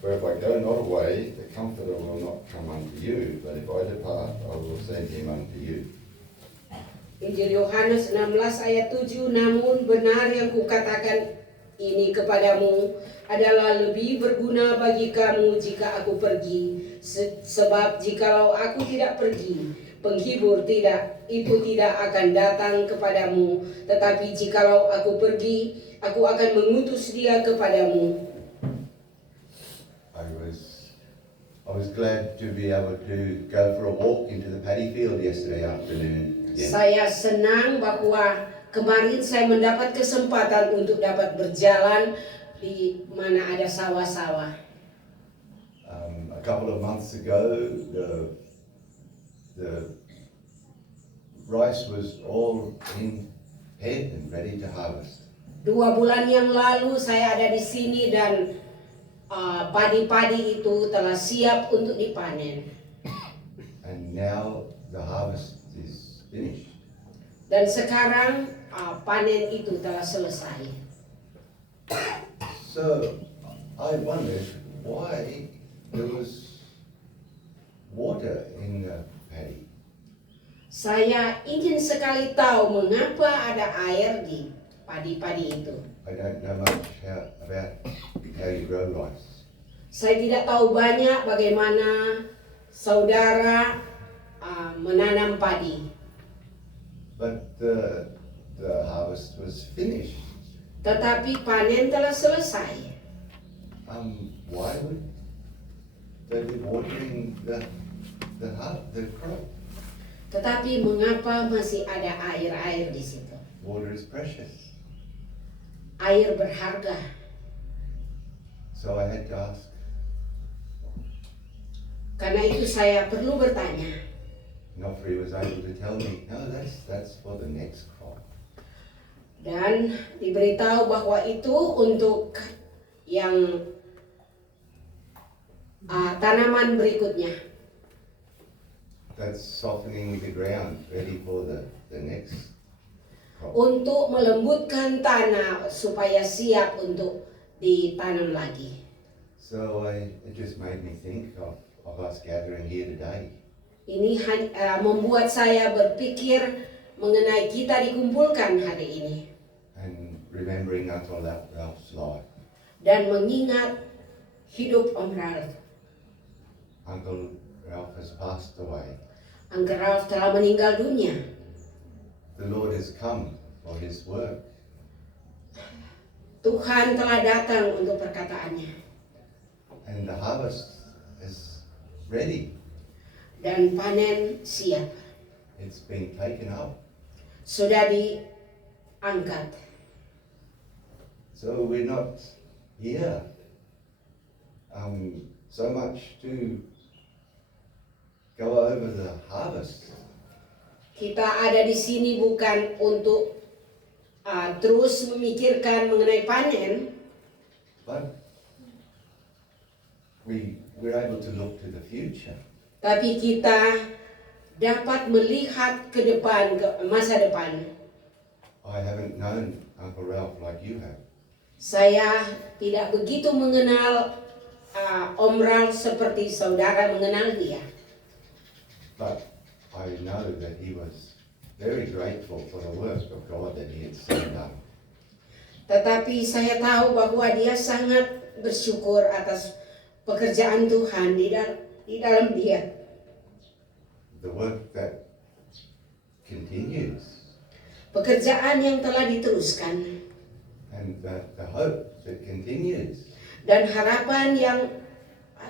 For if I go not away, the Comforter will not come unto you, but if I depart, I will send him unto you. Injil Yohanes 16 ayat 7, namun benar yang kukatakan ini kepadamu adalah lebih berguna bagi kamu jika aku pergi. Sebab jikalau aku tidak pergi, penghibur itu tidak akan datang kepadamu. Tetapi jikalau aku pergi, aku akan mengutus dia kepadamu. I was glad to be able to go for a walk into the paddy field yesterday afternoon. Yeah. Saya senang bahwa kemarin saya mendapat kesempatan untuk dapat berjalan di mana ada sawah-sawah. A couple of months ago, the rice was all in head and ready to harvest. 2 bulan yang lalu saya ada di sini dan padi-padi itu telah siap untuk dipanen. And now the harvest is finished. Dan sekarang panen itu telah selesai. So I wondered why there was water in the paddy. Saya ingin sekali tahu mengapa ada air di padi-padi itu. I don't know much about how you grow rice. Saya tidak tahu banyak bagaimana saudara menanam padi. But the harvest was finished. Tetapi panen telah selesai. Why would they be watering the crop? Tetapi mengapa masih ada air-air di situ? Water is precious. Air berharga. So I had to ask. Karena itu saya perlu bertanya. Nofri was able to tell me, no, that's for the next crop. Dan diberitahu bahwa itu untuk yang tanaman berikutnya. That's softening the ground, ready for the next crop. Untuk melembutkan tanah supaya siap untuk ditanam lagi. So it just made me think of us gathering here today. Ini membuat saya berpikir mengenai kita dikumpulkan hari ini. And remembering Uncle Ralph's life. Dan mengingat hidup Om Ralph. Uncle Ralph has passed away. Uncle Ralph telah meninggal dunia. The Lord has come for his work. Tuhan telah datang untuk perkataannya. And the harvest is ready. Dan panen siap. It's been taken up. Sudah diangkat. So we're not here so much to go over the harvest. Kita ada di sini bukan untuk terus memikirkan mengenai panen, But we're able to look to the future. tapi kita dapat melihat ke depan, ke masa depan. I haven't known Uncle Ralph like you have. Saya tidak begitu mengenal Om Ralph seperti saudara mengenal dia. But I know that he was very grateful for the work of God that he had seen done. Tetapi saya tahu bahwa dia sangat bersyukur atas pekerjaan Tuhan di dalam dia. The work that continues. Pekerjaan yang telah diteruskan. And the hope that continues. Dan harapan yang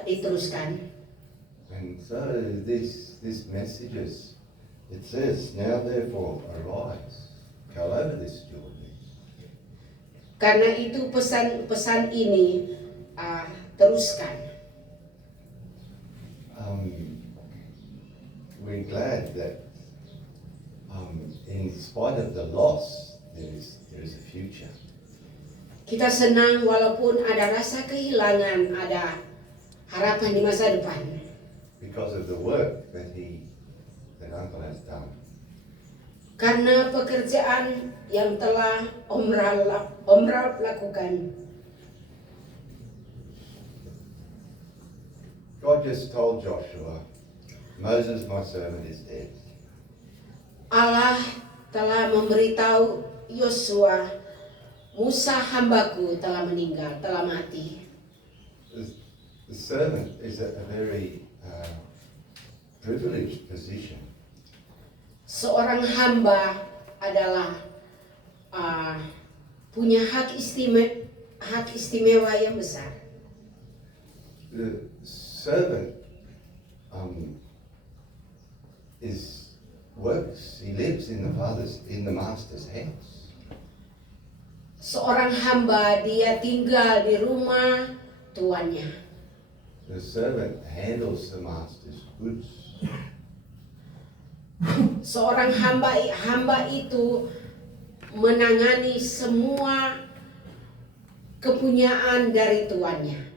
diteruskan. And so these messages, it says, now therefore arise, go over this Jordan. Karena itu pesan ini teruskan. We're glad that in spite of the loss, there is a future. Kita senang walaupun ada rasa kehilangan, ada harapan di masa depan. Because of the work that Uncle has done. Karena pekerjaan yang telah Om Ralph lakukan. God just told Joshua, Moses, my servant, is dead. Allah telah memberitahu Yosua, Musa hambaku telah meninggal, telah mati. The servant is a very privileged position. Seorang hamba adalah punya hak istimewa yang besar. The servant works. He lives in the master's house. Seorang hamba dia tinggal di rumah tuannya. The servant handles the master's goods. Seorang hamba itu menangani semua kepunyaan dari tuannya.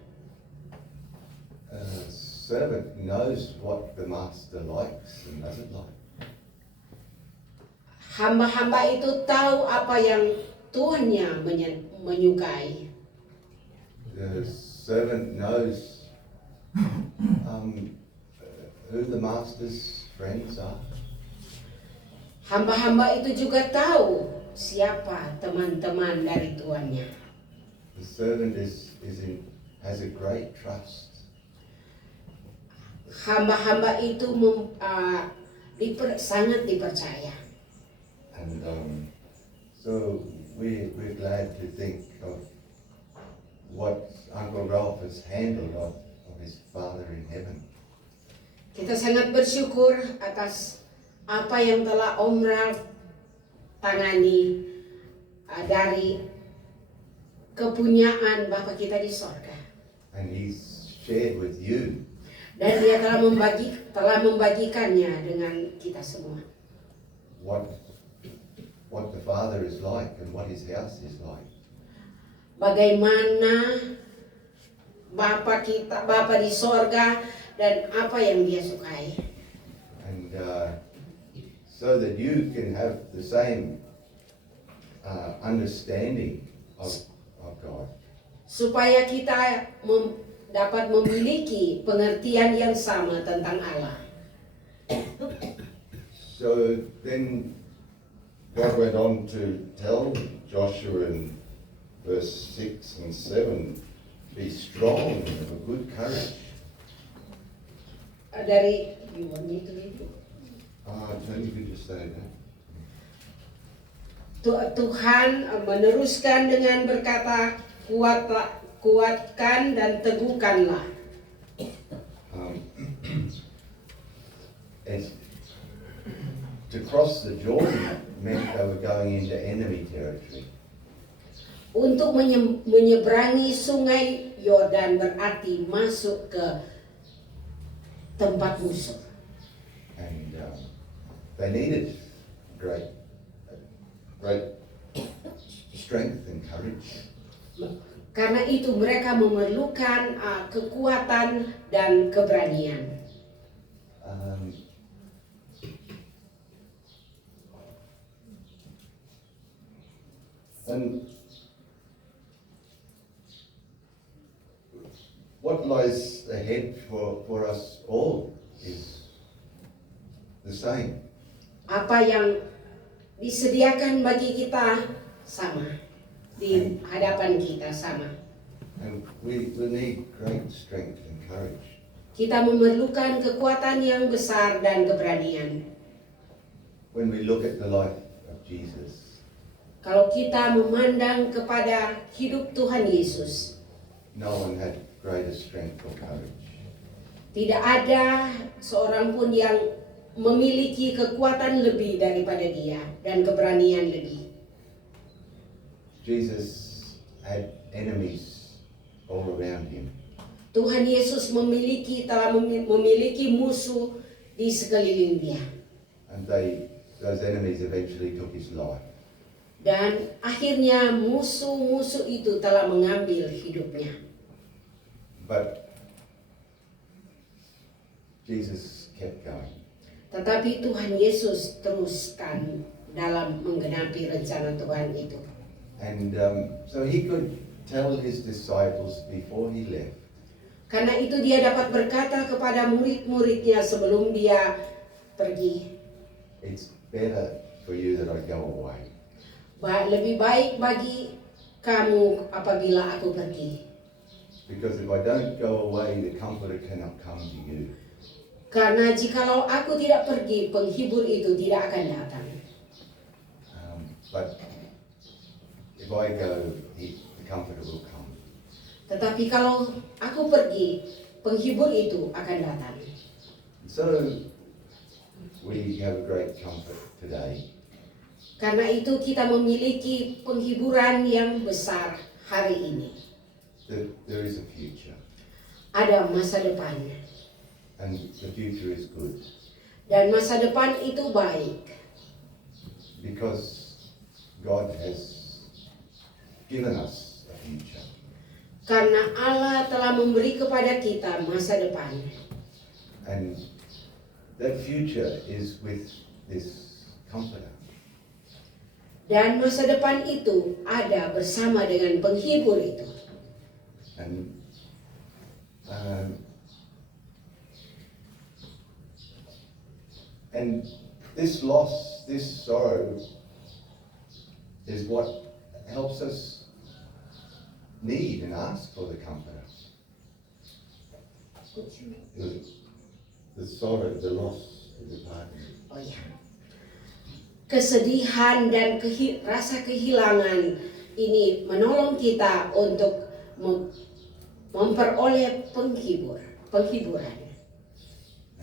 Servant knows what the master likes and doesn't like. Hamba-hamba itu tahu apa yang tuannya menyukai. The servant knows who the master's friends are. Hamba-hamba itu juga tahu siapa teman-teman dari tuannya. The servant has a great trust. Hamba-hamba itu sangat dipercaya. And so we're glad to think of what Uncle Ralph has handled of his Father in heaven. Kita sangat bersyukur atas apa yang telah Om Ralph tangani dari kepunyaan Bapa kita di sorga. And he's shared with you. Dan dia telah membagikannya dengan kita semua. What the Father is like and what his house is like. Bagaimana Bapa di sorga dan apa yang dia sukai. And so that you can have the same understanding of God. Supaya kita dapat memiliki pengertian yang sama tentang Allah. So then God went on to tell Joshua in verse 6 and 7, be strong and of good courage. You want me to read it? You could just say that. Tuhan meneruskan dengan berkata, kuatkan dan teguhkanlah. To cross the Jordan meant they were going into enemy territory. Untuk menyeberangi sungai Yordan berarti masuk ke tempat musuh. And they needed great strength and courage. Karena itu mereka memerlukan kekuatan dan keberanian. And what lies ahead for us all is the same. Apa yang disediakan bagi kita sama, di hadapan kita sama. And we need great strength and courage. Kita memerlukan kekuatan yang besar dan keberanian. When we look at the life of Jesus, kalau kita memandang kepada hidup Tuhan Yesus, no one had greater strength or courage. Tidak ada seorang pun yang memiliki kekuatan lebih daripada dia dan keberanian lebih. Jesus had enemies all around him. Tuhan Yesus telah memiliki musuh di sekeliling dia. And those enemies eventually took his life. Dan akhirnya musuh-musuh itu telah mengambil hidupnya. But Jesus kept going. Tetapi Tuhan Yesus teruskan dalam menggenapi rencana Tuhan itu. And so he could tell his disciples before he left. Karena itu dia dapat berkata kepada murid-muridnya sebelum dia pergi, it's better for you that I go away. lebih baik bagi kamu apabila aku pergi. Because if I don't go away, the Comforter cannot come to you. Karena jikalau aku tidak pergi, penghibur itu tidak akan datang. But if I go, the Comforter will come. Tetapi kalau aku pergi, penghibur itu akan datang. So we have a great comfort today. Karena itu kita memiliki penghiburan yang besar hari ini. That there is a future. Ada masa depan. And the future is good. Dan masa depan itu baik. Because God has given us a future. Karena Allah telah memberi kepada kita masa depan. And that future is with this Comforter. Dan masa depan itu ada bersama dengan penghibur itu. And this loss, this sorrow is what helps us need and ask for the Comforter. The sorrow, the loss, the departing. Oh ya. Kesedihan dan rasa kehilangan ini menolong kita untuk memperoleh penghiburan.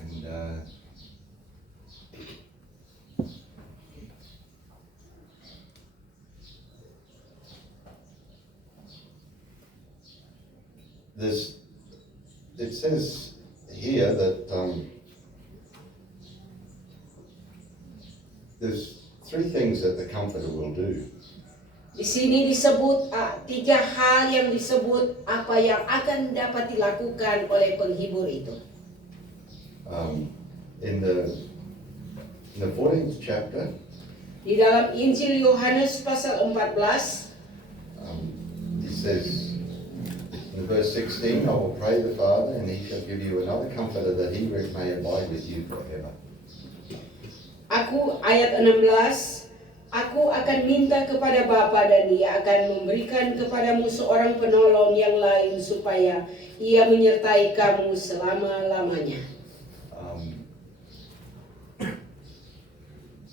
And it says here that there's three things that the Comforter will do. Di sini disebut tiga hal yang disebut apa yang akan dapat dilakukan oleh penghibur itu. In the 14th chapter, di dalam Injil Yohanes pasal 14, he says in verse 16, I will pray the Father, and he shall give you another Comforter, that he may abide with you forever. Ayat 16, aku akan minta kepada Bapa dan Dia akan memberikan kepadamu seorang penolong yang lain supaya Ia menyertai kamu selama-lamanya.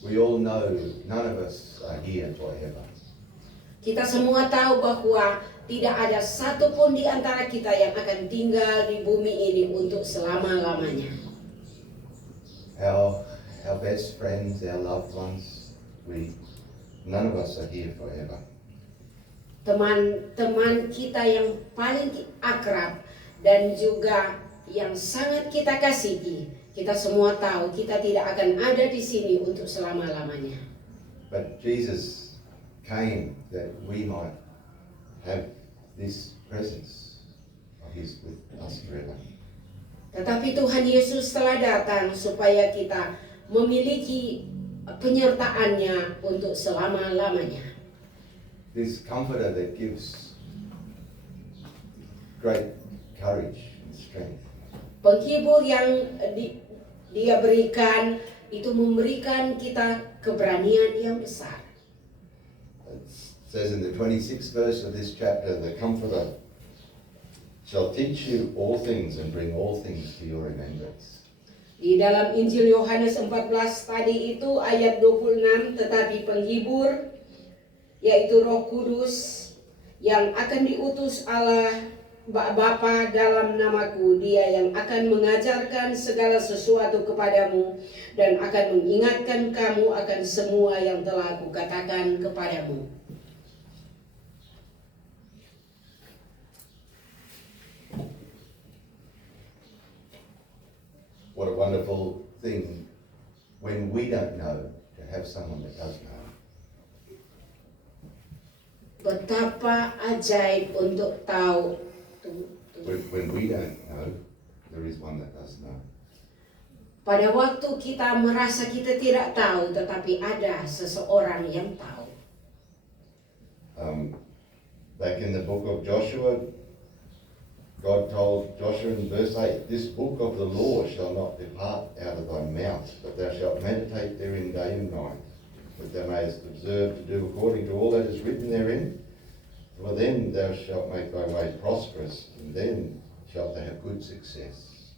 We all know none of us are here forever. Kita semua tahu bahwa tidak ada satupun di antara kita yang akan tinggal di bumi ini untuk selama-lamanya. Our best friends, our loved ones, none of us are here forever. Teman-teman kita yang paling akrab dan juga yang sangat kita kasihi, kita semua tahu kita tidak akan ada di sini untuk selama-lamanya. But Jesus came that we might have this presence of His with us forever. Tetapi Tuhan Yesus telah datang supaya kita memiliki penyertaannya untuk selama-lamanya. This Comforter that gives great courage and strength. Penghibur yang Dia berikan itu memberikan kita keberanian yang besar. It says in the 26th verse of this chapter, the Comforter shall teach you all things and bring all things to your remembrance. Di dalam Injil Yohanes 14 tadi itu ayat 26, tetapi penghibur yaitu Roh Kudus yang akan diutus Allah Bapa dalam namaku, Dia yang akan mengajarkan segala sesuatu kepadamu dan akan mengingatkan kamu akan semua yang telah Kukatakan kepadamu. What a wonderful thing when we don't know to have someone that does know. Betapa ajaib untuk tahu. When we don't know, there is one that does know. Pada waktu kita merasa kita tidak tahu, tetapi ada seseorang yang tahu. Back in the book of Joshua, God told Joshua in verse 8, "This book of the law shall not depart out of thy mouth, but thou shalt meditate therein day and night, that thou mayest observe to do according to all that is written therein. For then thou shalt make thy way prosperous, and then shalt thou have good success."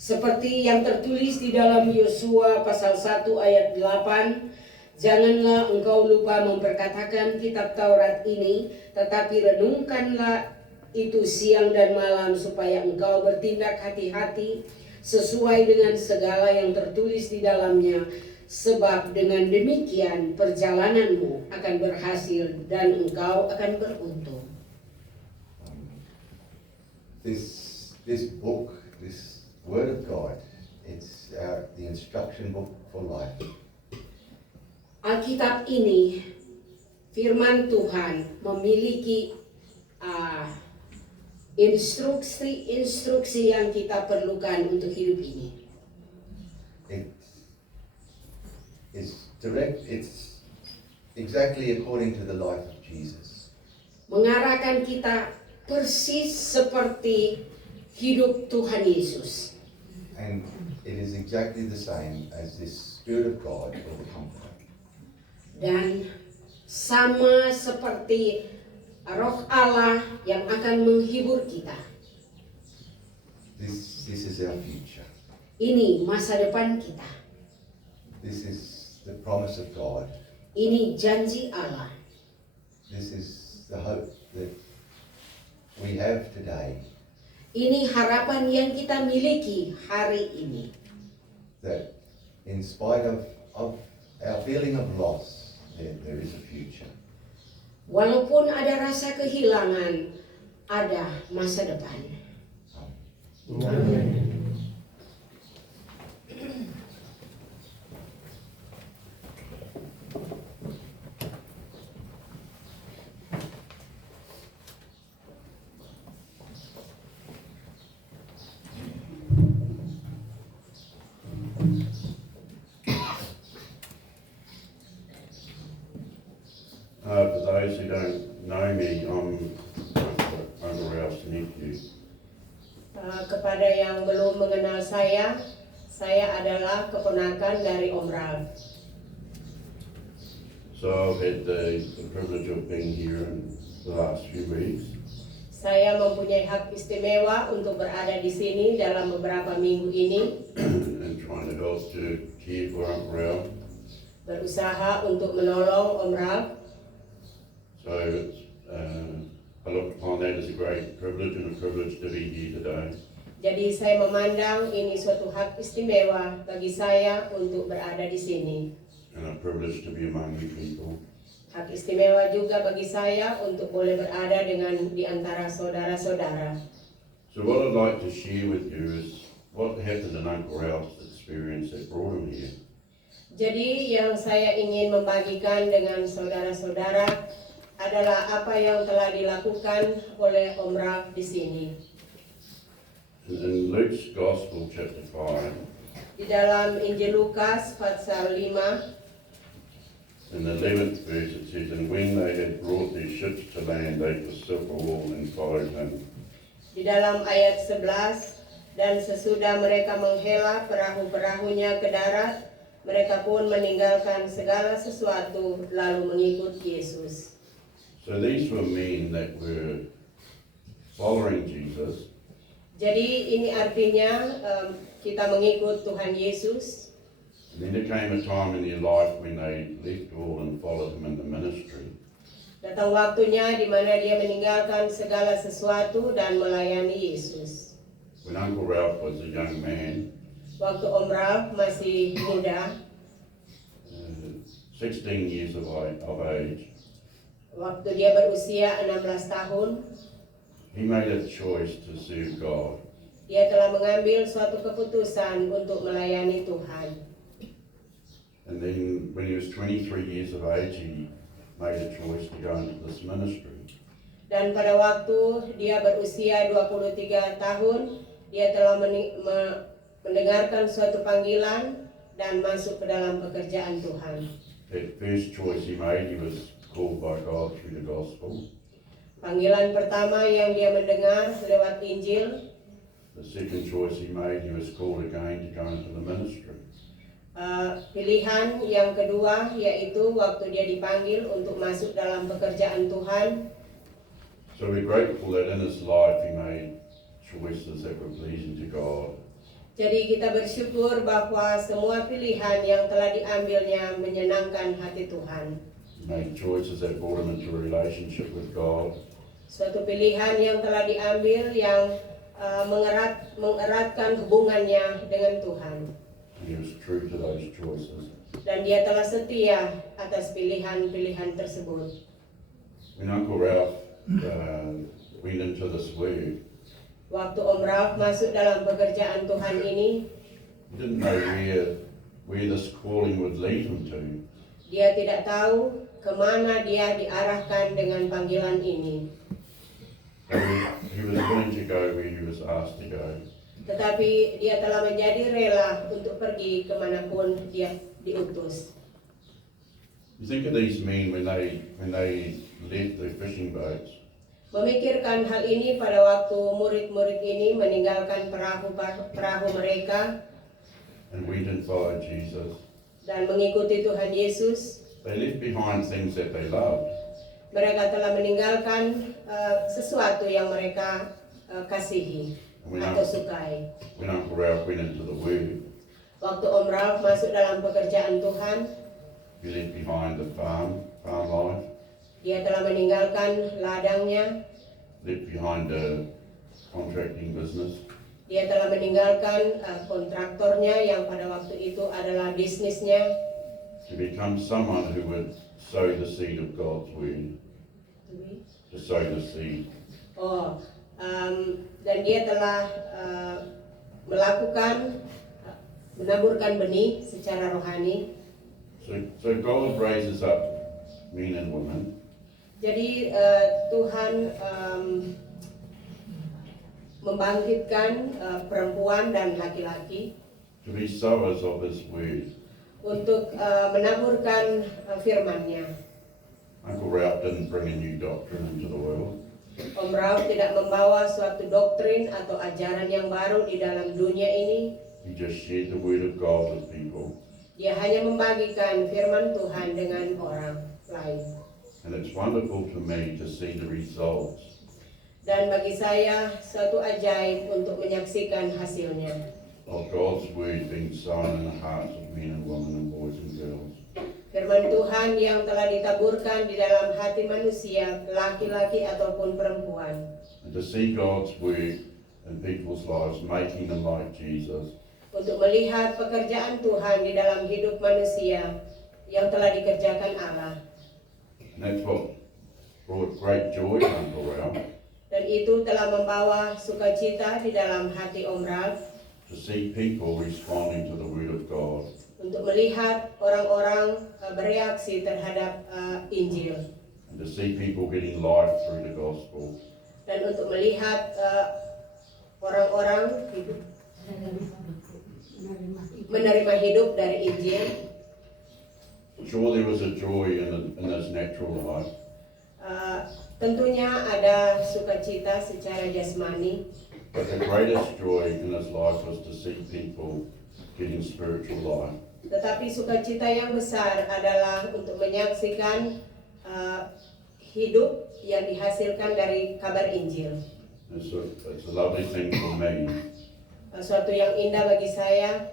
Seperti yang tertulis di dalam Yosua pasal 1 ayat 8, "Janganlah engkau lupa memperkatakan kitab Taurat ini, tetapi renungkanlah itu siang dan malam supaya engkau bertindak hati-hati sesuai dengan segala yang tertulis di dalamnya. Sebab dengan demikian perjalananmu akan berhasil dan engkau akan beruntung." This book, this Word of God, it's the instruction book for life. Alkitab ini, firman Tuhan, memiliki instruksi yang kita perlukan untuk hidup ini. It's direct, it's exactly according to the life of Jesus. Mengarahkan kita persis seperti hidup Tuhan Yesus. And it is exactly the same as this Spirit of God or the Comforter. Dan sama seperti Roh Allah yang akan menghibur kita. This is our future. Ini masa depan kita. This is the promise of God. Ini janji Allah. This is the hope that we have today. Ini harapan yang kita miliki hari ini. That in spite of our feeling of loss, there is a future. Walaupun ada rasa kehilangan, ada masa depan. Amin. For those who don't know me, I'm Uncle Ralph's nephew. Kepada yang belum mengenal saya adalah keponakan dari Om Ralph. So I've had the privilege of being here in the last few weeks. Saya mempunyai hak istimewa untuk berada di sini dalam beberapa minggu ini, And trying to help to care for Uncle Ralph. berusaha untuk menolong Om Ralph. So it's, I look upon that as a great privilege and a privilege to be here today. Jadi saya memandang ini suatu hak istimewa bagi saya untuk berada di sini. And a privilege to be among you people. Hak istimewa juga bagi saya untuk boleh berada di antara saudara-saudara. So what I'd like to share with you is what happened in Uncle Ralph's experience that brought him here. Jadi yang saya ingin membagikan dengan saudara-saudara adalah apa yang telah dilakukan oleh Om Ralph di sini. In Luke's Gospel, chapter 5, Di dalam Injil Lukas pasal 5 in the 11th verse it says, "And when they had brought their ships to land, they forsook all and followed him." di dalam ayat 11, "Dan sesudah mereka menghela perahu-perahunya ke darat, mereka pun meninggalkan segala sesuatu lalu mengikut Yesus." So these were men that were following Jesus, Jadi ini artinya kita mengikut Tuhan Yesus. and then there came a time in their life when they left all and followed him in the ministry. Datang waktunya di mana dia meninggalkan segala sesuatu dan melayani Yesus. When Uncle Ralph was a young man, Waktu Om Ralph masih muda, 16 years of age, waktu dia berusia 16 tahun, he made a choice to serve God. dia telah mengambil suatu keputusan untuk melayani Tuhan. And then when he was 23 years of age, he made a choice to go into this ministry. Dan pada waktu dia berusia 23 tahun, dia telah mendengarkan suatu panggilan dan masuk ke dalam pekerjaan Tuhan. That first choice he made, he was called by God through the gospel. Panggilan pertama yang dia mendengar lewat Injil. The second choice he made, he was called again to go into the ministry. Pilihan yang kedua yaitu waktu dia dipanggil untuk masuk dalam pekerjaan Tuhan. So we're grateful that in his life he made choices that were pleasing to God. Jadi kita bersyukur bahwa semua pilihan yang telah diambilnya menyenangkan hati Tuhan. He made choices that brought him into a relationship with God. Suatu pilihan yang telah diambil yang mengeratkan hubungannya dengan Tuhan. And he was true to those choices. Dan dia telah setia atas pilihan-pilihan tersebut. When Uncle Ralph went into this work, Waktu Om Ralph masuk dalam pekerjaan Tuhan ini, he didn't know where this calling would lead him to. dia tidak tahu kemana dia diarahkan dengan panggilan ini. But he was willing to go where he was asked to go. Tetapi dia telah menjadi rela untuk pergi kemanapun dia diutus. You think of these men when they left their fishing boats. Memikirkan hal ini pada waktu murid-murid ini meninggalkan perahu mereka And went and followed Jesus. dan mengikuti Tuhan Yesus. They left behind things that they loved. Mereka telah meninggalkan sesuatu yang mereka kasihi atau sukai. When Uncle Ralph went into the Word, Waktu Om Ralph masuk dalam pekerjaan Tuhan, he left behind the farm life, dia telah meninggalkan ladangnya, left behind the contracting business, dia telah meninggalkan kontraktornya yang pada waktu itu adalah bisnisnya, to become someone who would sow the seed of God's Word, to sow the seed. Dan dia telah menaburkan benih secara rohani. So God raises up men and women Jadi Tuhan membangkitkan perempuan dan laki-laki to be sowers of His Word. untuk menaburkan firman-Nya. Uncle Ralph didn't bring a new doctrine into the world. Om Ralph tidak membawa suatu doktrin atau ajaran yang baru di dalam dunia ini. He just shared the Word of God with people. Dia hanya membagikan firman Tuhan dengan orang lain. And it's wonderful for me to see the results Dan bagi saya suatu ajaib untuk menyaksikan hasilnya. of God's Word being sown in the hearts of men and women and boys and girls. Firman Tuhan yang telah ditaburkan di dalam hati manusia, laki-laki ataupun perempuan. And to see God's Word in people's lives, making them like Jesus. Untuk melihat pekerjaan Tuhan di dalam hidup manusia yang telah dikerjakan Allah. And that's what brought great joy to Uncle Ralph, Dan itu telah membawa sukacita di dalam hati Om Ralph to see people responding to the Word of God. untuk melihat orang-orang bereaksi terhadap Injil. And to see people getting life through the gospel. Dan untuk melihat orang-orang menerima hidup dari Injil. Sure, there was a joy in his natural life, Tentunya ada sukacita secara jasmani, but the greatest joy in his life was to see people getting spiritual life. tetapi sukacita yang besar adalah untuk menyaksikan hidup yang dihasilkan dari kabar Injil. It's a lovely thing for me Suatu yang indah bagi saya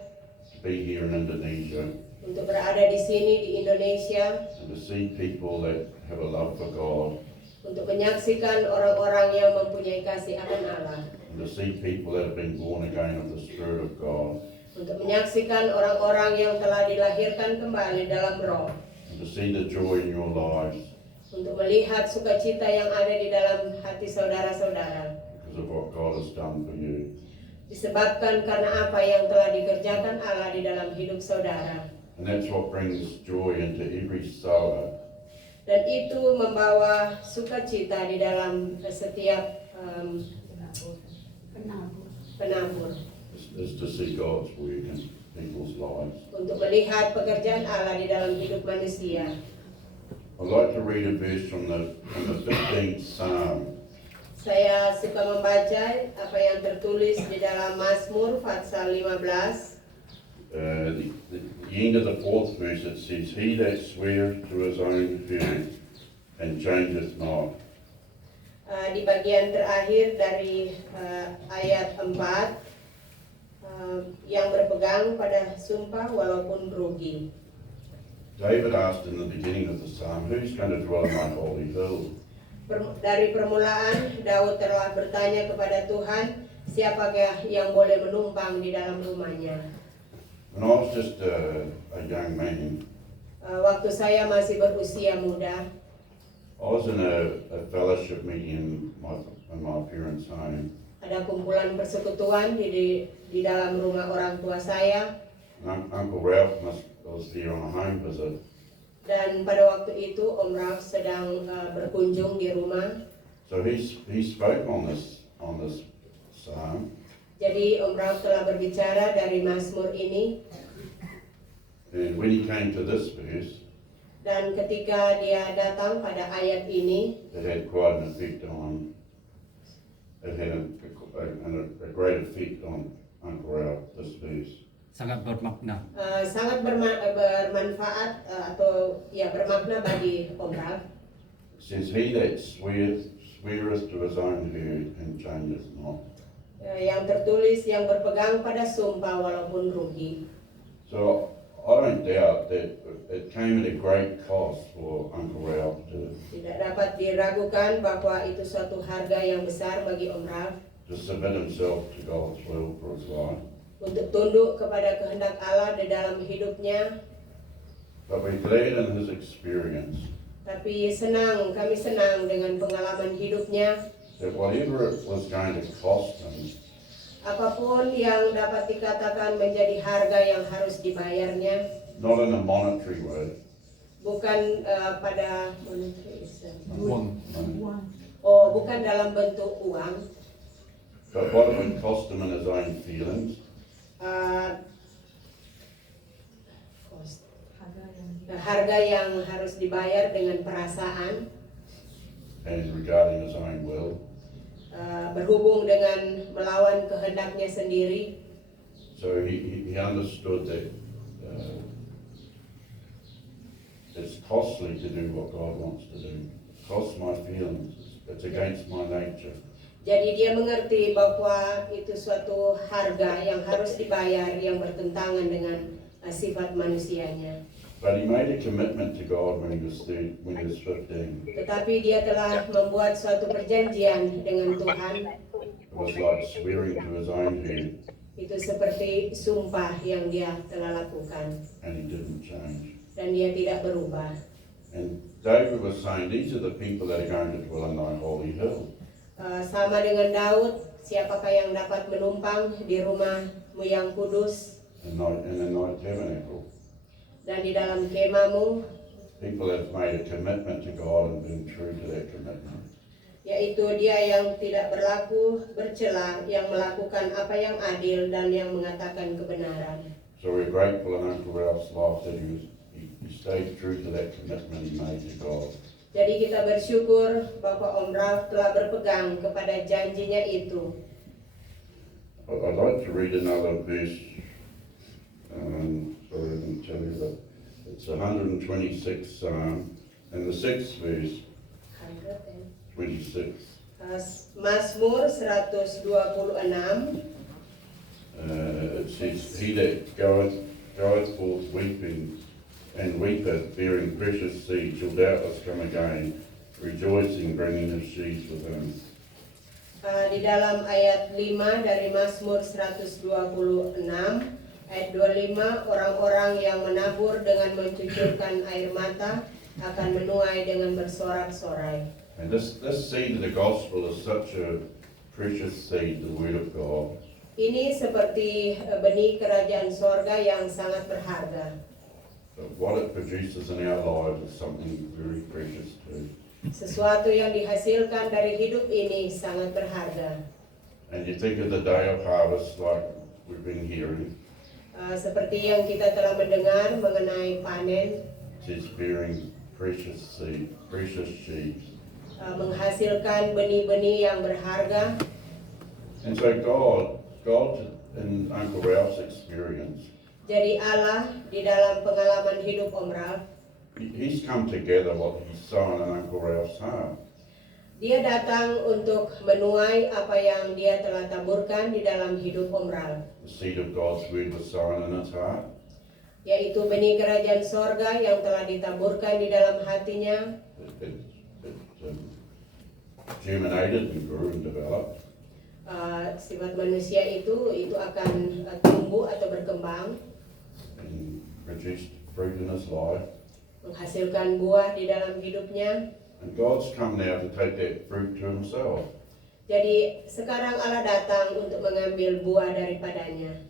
to be here in Indonesia untuk berada di sini di Indonesia, and to see people that have a love for God, untuk menyaksikan orang-orang yang mempunyai kasih akan Allah, and to see people that have been born again of the Spirit of God, untuk menyaksikan orang-orang yang telah dilahirkan kembali dalam Roh, and to see the joy in your lives untuk melihat sukacita yang ada di dalam hati saudara-saudara, because of what God has done for you. disebabkan karena apa yang telah dikerjakan Allah di dalam hidup saudara. And that's what brings joy into every sower. Dan itu membawa sukacita di dalam setiap penabur. Is to see God's work in people's lives. Untuk melihat pekerjaan Allah di dalam hidup manusia. I'd like to read a verse from the 15th Psalm. Saya suka membaca apa yang tertulis di dalam Mazmur pasal 15. The end of the 4th verse, it says, "He that sweareth to his own hurt and changeth not." Di bagian terakhir dari ayat 4, yang berpegang pada sumpah walaupun rugi. David asked in the beginning of the psalm, "Who's going to dwell in my holy hill?" Dari permulaan, Daud telah bertanya kepada Tuhan, siapakah yang boleh menumpang di dalam rumahnya. When I was just a young man, Waktu saya masih berusia muda, I was in a fellowship meeting in my parents' home. ada kumpulan persekutuan di dalam rumah orang tua saya, Uncle Ralph was there on a home visit. dan pada waktu itu Om Ralph sedang berkunjung di rumah. So he spoke on this psalm, Jadi Om Ralph telah berbicara dari Mazmur ini, and when he came to this verse, dan ketika dia datang pada ayat ini, it had quite an effect on. It had a great effect on Uncle Ralph. This verse. Sangat bermakna. sangat bermanfaat atau ya bermakna bagi Om Ralph. It says, "He that sweareth to his own hurt and changeth not." Yang tertulis yang berpegang pada sumpah walaupun rugi. So I don't doubt that it came at a great cost for Uncle Ralph Tidak dapat diragukan bahwa itu suatu harga yang besar bagi Om Ralph to submit himself to God's will for his life. untuk tunduk kepada kehendak Allah di dalam hidupnya. But we're glad in his experience Tapi kami senang dengan pengalaman hidupnya. that whatever it was going to cost him, Apapun yang dapat dikatakan menjadi harga yang harus dibayarnya, not in a monetary way, bukan pada Uang. bukan dalam bentuk uang, but what it would cost him in his own feelings, harga yang harus dibayar dengan perasaan, and regarding his own will. berhubung dengan melawan kehendaknya sendiri. So he understood that it's costly to do what God wants to do. It costs my feelings. It's against my nature. Jadi dia mengerti bahwa itu suatu harga yang harus dibayar yang bertentangan dengan sifat manusianya. But he made a commitment to God when he was 15. Tetapi dia telah membuat suatu perjanjian dengan Tuhan. It was like swearing to his own head, Itu seperti sumpah yang dia telah lakukan, and he didn't change. dan dia tidak berubah. And David was saying, these are the people that are going to dwell in thy holy hill. Sama dengan Daud, siapakah yang dapat menumpang di rumahmu yang kudus In the night tabernacle. dan di dalam kemamu, People have made a commitment to God and been true to that commitment. yaitu dia yang tidak berlaku bercela, yang melakukan apa yang adil dan yang mengatakan kebenaran. So we're grateful in Uncle Ralph's life that he stayed true to that commitment he made to God. Jadi kita bersyukur bahwa Om Ralph telah berpegang kepada janjinya itu. I'd like to read another verse. Sorry, I didn't tell you that. It's 126 Psalm, and the 6th verse, 26. Mazmur 126. It says, "He that goeth forth weeping and weepeth, bearing precious seed, shall doubtless come again, rejoicing, bringing his sheaves with him." Di dalam ayat 5 dari Mazmur 126, ayat 25, orang-orang yang menabur dengan mencucurkan air mata akan menuai dengan bersorak-sorai. And this seed of the gospel is such a precious seed, the word of God. Ini seperti benih kerajaan sorga yang sangat berharga. But what it produces in our lives is something very precious too. Sesuatu yang dihasilkan dari hidup ini sangat berharga. And you think of the day of harvest like we've been hearing, Seperti yang kita telah mendengar mengenai panen, it says bearing precious sheaves. Menghasilkan benih-benih yang berharga. And so God in Uncle Ralph's experience, Jadi Allah di dalam pengalaman hidup Om Ralph, He's come together what He's sown in Uncle Ralph's heart. dia datang untuk menuai apa yang dia telah taburkan di dalam hidup Om Ralph, The seed of God's word was sown in his heart. yaitu benih kerajaan sorga yang telah ditaburkan di dalam hatinya. It germinated and grew and developed. Sifat manusia itu akan tumbuh atau berkembang, And produced fruit in his life. menghasilkan buah di dalam hidupnya. And God's come now to take that fruit to himself. Jadi sekarang Allah datang untuk mengambil buah daripadanya.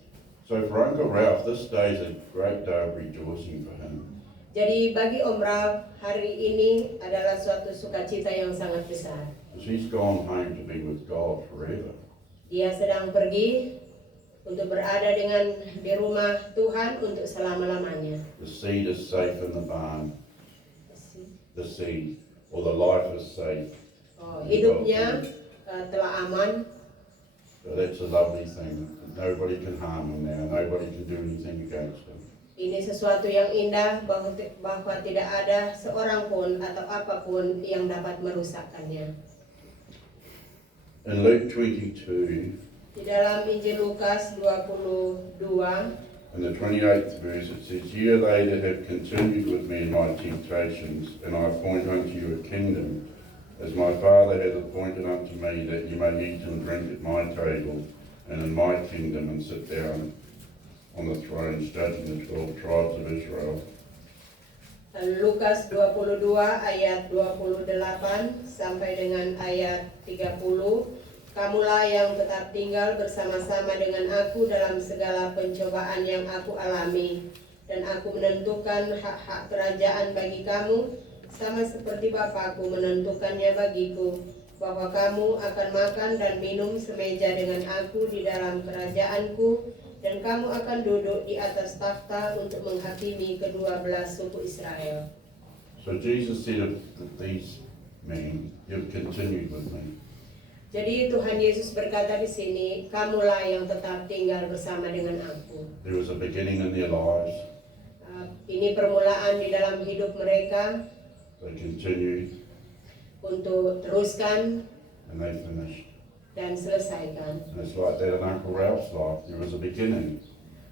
So for Uncle Ralph, this day is a great day of rejoicing for him. Jadi bagi Om Ralph, hari ini adalah suatu sukacita yang sangat besar. Because he's gone home to be with God forever. Dia sedang pergi untuk berada di rumah Tuhan untuk selama-lamanya. The seed is safe in the barn. The seed, or the life is safe. Hidupnya telah aman. So that's a lovely thing. Nobody can harm him now. Nobody can do anything against him. Ini sesuatu yang indah bahwa tidak ada seorang pun atau apapun yang dapat merusakkannya. In Luke 22, Di dalam Injil Lukas 22, in the 28th verse, it says, "Ye are they that have continued with me in my temptations, and I appoint unto you a kingdom, as my Father hath appointed unto me, that ye may eat and drink at my table, and in my kingdom, and sit down on the thrones, judging the 12 tribes of Israel." Lukas 22 ayat 28 sampai dengan ayat 30. Kamulah yang tetap tinggal bersama-sama dengan aku dalam segala pencobaan yang aku alami, dan aku menentukan hak-hak kerajaan bagi kamu, sama seperti Bapakku menentukannya bagiku, bahwa kamu akan makan dan minum semeja dengan aku di dalam kerajaanku, dan kamu akan duduk di atas takhta untuk menghakimi ke-12 suku Israel. So Jesus said of these men, "You've continued with me." Jadi Tuhan Yesus berkata di sini, kamulah yang tetap tinggal bersama dengan aku. There was a beginning in their lives. Ini permulaan di dalam hidup mereka They continued untuk teruskan and they finished. dan selesaikan. And it's like that in Uncle Ralph's life. There was a beginning.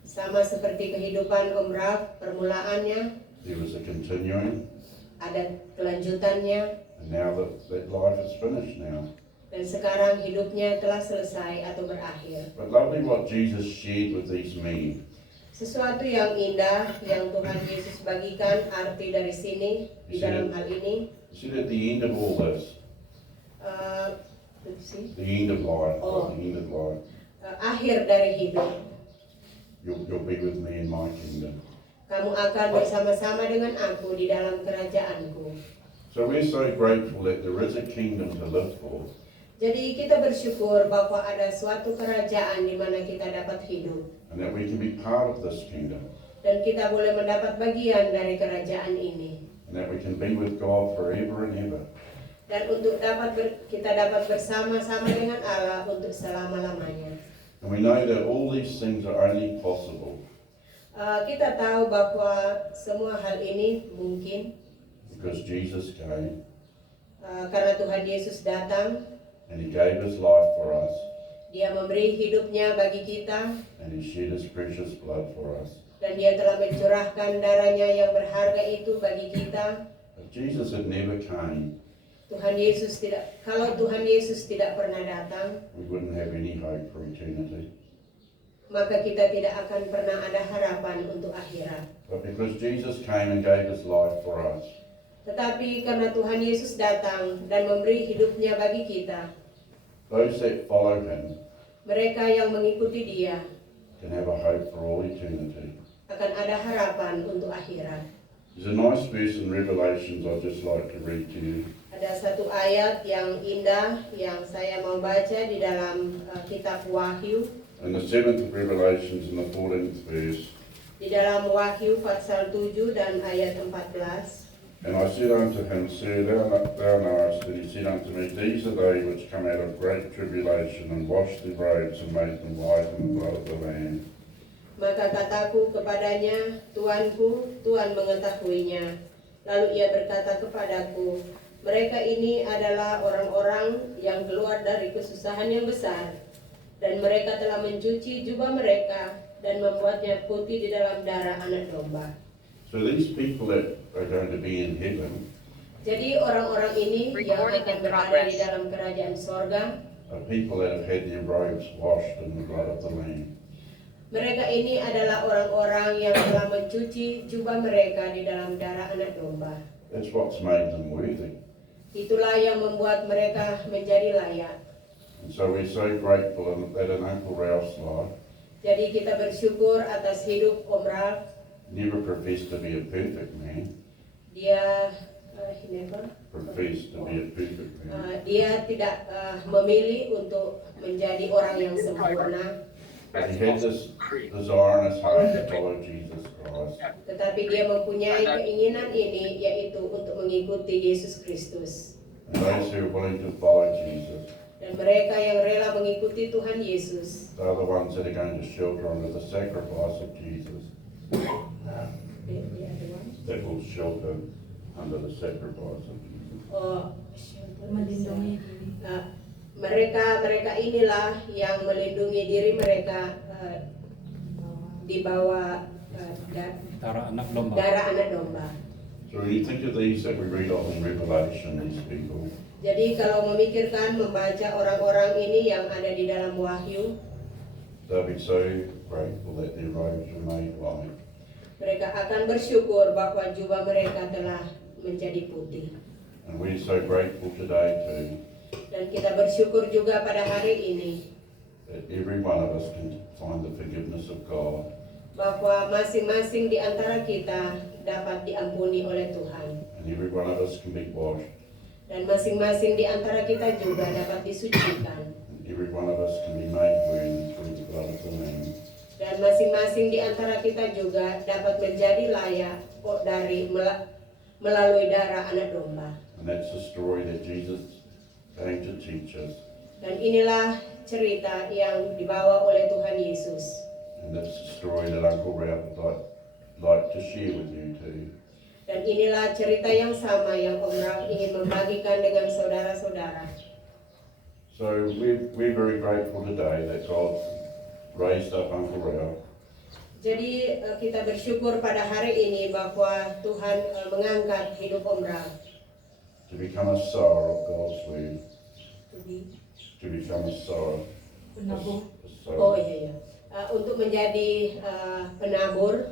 Sama seperti kehidupan Om Ralph, permulaannya, There was a continuing. ada kelanjutannya, And now that life is finished now. dan sekarang hidupnya telah selesai atau berakhir. But lovely what Jesus shared with these men. Sesuatu yang indah yang Tuhan Yesus bagikan arti dari sini, di dalam hal ini. You see, at the end of all this, the end of life, Oh. the end of life, Akhir dari hidup, you'll be with me in my kingdom. kamu akan bersama-sama dengan aku di dalam kerajaanku. So we're so grateful that there is a kingdom to live for. Jadi kita bersyukur bahwa ada suatu kerajaan di mana kita dapat hidup. And that we can be part of this kingdom. Dan kita boleh mendapat bagian dari kerajaan ini. And that we can be with God forever and ever. Dan untuk kita dapat bersama-sama dengan Allah untuk selama-lamanya. And we know that all these things are only possible Kita tahu bahwa semua hal ini mungkin because Jesus came karena Tuhan Yesus datang. and He gave His life for us. Dia memberi hidupnya bagi kita. And He shed His precious blood for us. Dan dia telah mencurahkan darahnya yang berharga itu bagi kita. If Jesus had never came, Kalau Tuhan Yesus tidak pernah datang, we wouldn't have any hope for eternity. maka kita tidak akan pernah ada harapan untuk akhirat. But because Jesus came and gave His life for us, Tetapi karena Tuhan Yesus datang dan memberi hidupnya bagi kita, those that follow Him mereka yang mengikuti Dia can have a hope for all eternity. akan ada harapan untuk akhirat. There's a nice verse in Revelations I'd just like to read to you. Ada satu ayat yang indah yang saya mau baca di dalam kitab Wahyu. In the 7th of Revelations, in the 14th verse, Di dalam Wahyu pasal 7 dan ayat 14. And I said unto him, Sir, thou knowest. And he said unto me, These are they which come out of great tribulation, and washed their robes, and made them white in the blood of the Lamb. Maka kataku kepadanya, Tuanku, Tuhan mengetahuinya. Lalu ia berkata kepadaku, mereka ini adalah orang-orang yang keluar dari kesusahan yang besar, dan mereka telah mencuci jubah mereka dan membuatnya putih di dalam darah anak domba. So these people that are going to be in heaven Jadi orang-orang ini yang akan berada di dalam kerajaan sorga, are people that have had their robes washed in the blood of the Lamb. mereka ini adalah orang-orang yang telah mencuci jubah mereka di dalam darah anak domba. That's what's made them worthy. Itulah yang membuat mereka menjadi layak. And so we're so grateful that in Uncle Ralph's life, Jadi kita bersyukur atas hidup Om Ralph. never professed to be a perfect man, Dia never, professed to be a perfect man. dia tidak memilih untuk menjadi orang yang sempurna, But he had this desire in his heart to follow Jesus Christ. tetapi dia mempunyai keinginan ini, yaitu untuk mengikuti Yesus Kristus. And those who are willing to follow Jesus, Dan mereka yang rela mengikuti Tuhan Yesus, they're the ones that are going to shelter under the sacrifice of Jesus. That will shelter under the sacrifice of Jesus. melindungi diri. Mereka inilah yang melindungi diri mereka di bawah Darah anak domba. darah anak domba. So when you think of these that we read of in Revelation, these people, Jadi kalau memikirkan, membaca orang-orang ini yang ada di dalam Wahyu, they'll be so grateful that their robes were made white. mereka akan bersyukur bahwa jubah mereka telah menjadi putih. And we're so grateful today too, Dan kita bersyukur juga pada hari ini that every one of us can find the forgiveness of God. bahwa masing-masing di antara kita dapat diampuni oleh Tuhan. And every one of us can be washed. Dan masing-masing di antara kita juga dapat disucikan. And every one of us can be made worthy through the blood of the Lamb. Dan masing-masing di antara kita juga dapat menjadi layak dari melalui darah anak domba. And that's the story that Jesus came to teach us. Dan inilah cerita yang dibawa oleh Tuhan Yesus. And that's the story that Uncle Ralph would like to share with you too. Dan inilah cerita yang sama yang Om Ralph ingin membagikan dengan saudara-saudara. So we're very grateful today that God raised up Uncle Ralph Jadi kita bersyukur pada hari ini bahwa Tuhan mengangkat hidup Om Ralph. to become a sower of God's word, to become a sower. Penabur. A sower. Oh iya. Untuk menjadi penabur.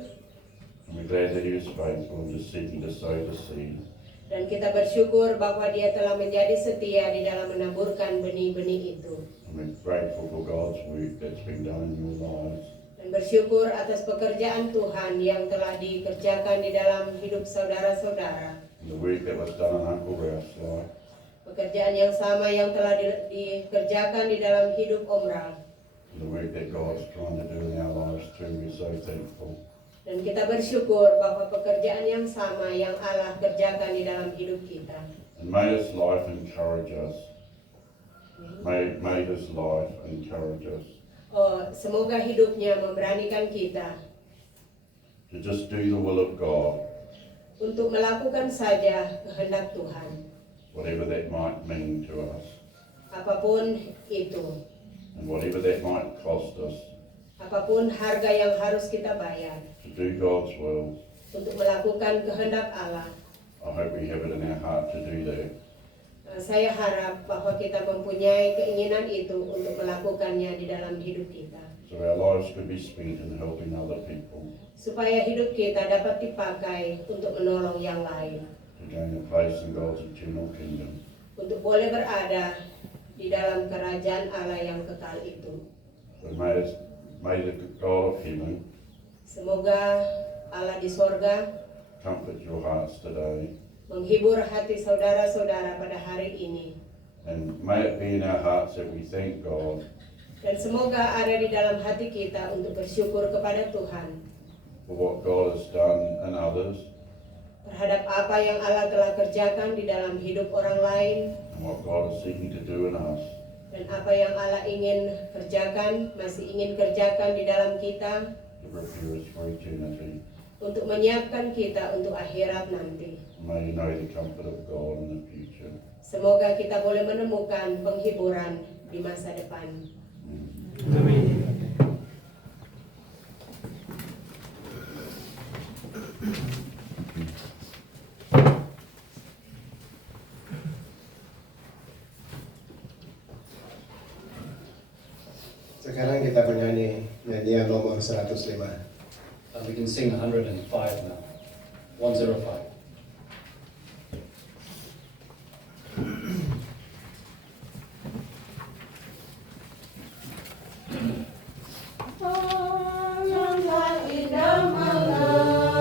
And we're glad that he was faithful and just seeking to sow the seed. Dan kita bersyukur bahwa dia telah menjadi setia di dalam menaburkan benih-benih itu. And we're grateful for God's work that's been done in your lives. Dan bersyukur atas pekerjaan Tuhan yang telah dikerjakan di dalam hidup saudara-saudara. And the work that was done in Uncle Ralph's life. Pekerjaan yang sama yang telah dikerjakan di dalam hidup Om Ralph. And the work that God's trying to do in our lives too. We're so thankful. Dan kita bersyukur bahwa pekerjaan yang sama yang Allah kerjakan di dalam hidup kita. And may his life encourage us. May his life encourage us Semoga hidupnya memberanikan kita to just do the will of God, untuk melakukan saja kehendak Tuhan, whatever that might mean to us, apapun itu, and whatever that might cost us, apapun harga yang harus kita bayar to do God's will. untuk melakukan kehendak Allah. I hope we have it in our heart to do that. Saya harap bahwa kita mempunyai keinginan itu untuk melakukannya di dalam hidup kita, So our lives could be spent in helping other people supaya hidup kita dapat dipakai untuk menolong yang lain, to gain a place in God's eternal kingdom. untuk boleh berada di dalam kerajaan Allah yang kekal itu. So may the God of heaven Semoga Allah di sorga comfort your hearts today, menghibur hati saudara-saudara pada hari ini. and may it be in our hearts that we thank God Dan semoga ada di dalam hati kita untuk bersyukur kepada Tuhan for what God has done in others, terhadap apa yang Allah telah kerjakan di dalam hidup orang lain and what God is seeking to do in us. dan apa yang Allah ingin kerjakan, masih ingin kerjakan di dalam kita To prepare us for eternity. untuk menyiapkan kita untuk akhirat nanti. May you know the comfort of God in the future. Semoga kita boleh menemukan penghiburan di masa depan. Sekarang kita menyanyi nyanyian nomor 105. We can sing 105 now. 105. Alangkah indah melati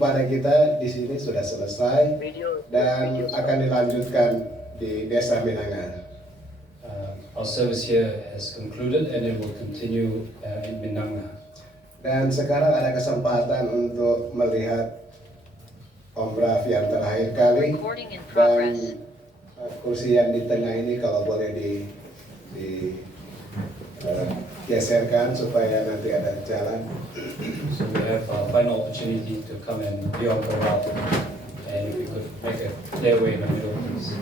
Ibadah kita di sini sudah selesai dan akan dilanjutkan di Desa Minanga. Our service here has concluded and it will continue in Minanga. Dan sekarang ada kesempatan untuk melihat Om Raf yang terakhir kali dan kursi yang di tengah ini kalau boleh geserkan supaya nanti ada jalan. So we have a final opportunity to come and be on the route. And if we could make a clear way in the middle, please.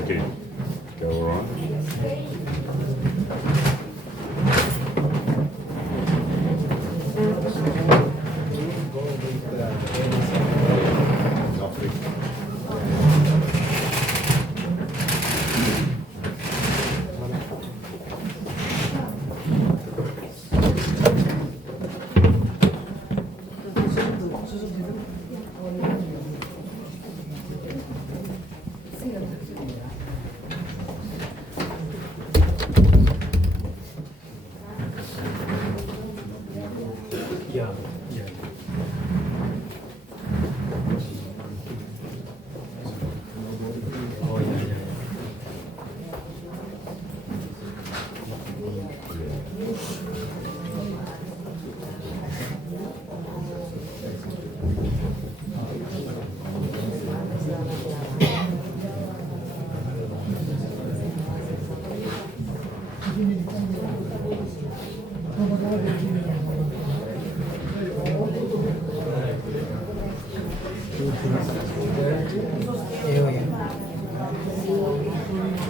Okay, go on. Terima kasih.